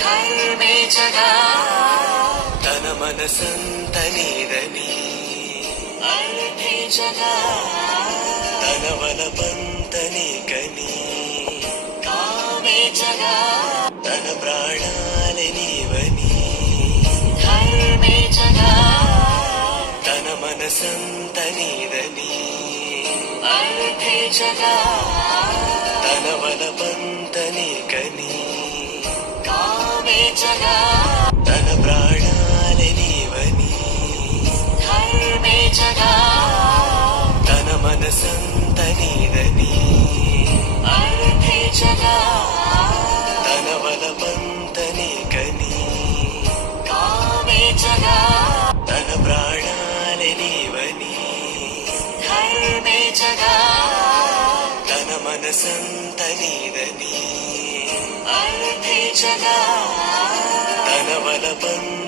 ధర్మే జగా తన మనసంత నీదని అర్థే జగా తన వలపంత నీకని కామే జగా తన ప్రాణాలే నీవని ధర్మే జగా తన మనసంత నీదని అర్థే జగా తన వలపంత నీకని కామే జగా తన ప్రాణాలే నీవని ధర్మే జగా తన మనసంత నీదని అర్థే జగా తన వలపంత నీకని కామే జగా తన ప్రాణాలే నీవని ధర్మే జగా తన మనసంత నీదని అర్థే జగా తన వలపంత